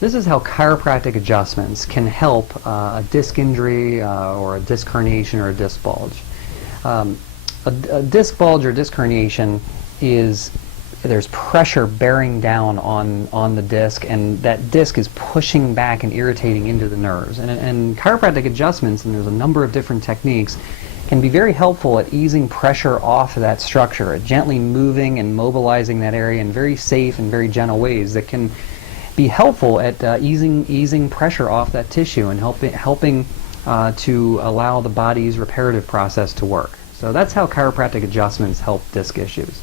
This is how chiropractic adjustments can help a disc injury or a disc herniation or a disc bulge. A disc bulge or disc herniation is there's pressure bearing down on the disc, and that disc is pushing back and irritating into the nerves. And chiropractic adjustments, and there's a number of different techniques, can be very helpful at easing pressure off of that structure, at gently moving and mobilizing that area in very safe and very gentle ways that can be helpful at easing pressure off that tissue and helping to allow the body's reparative process to work. So that's how chiropractic adjustments help disc issues.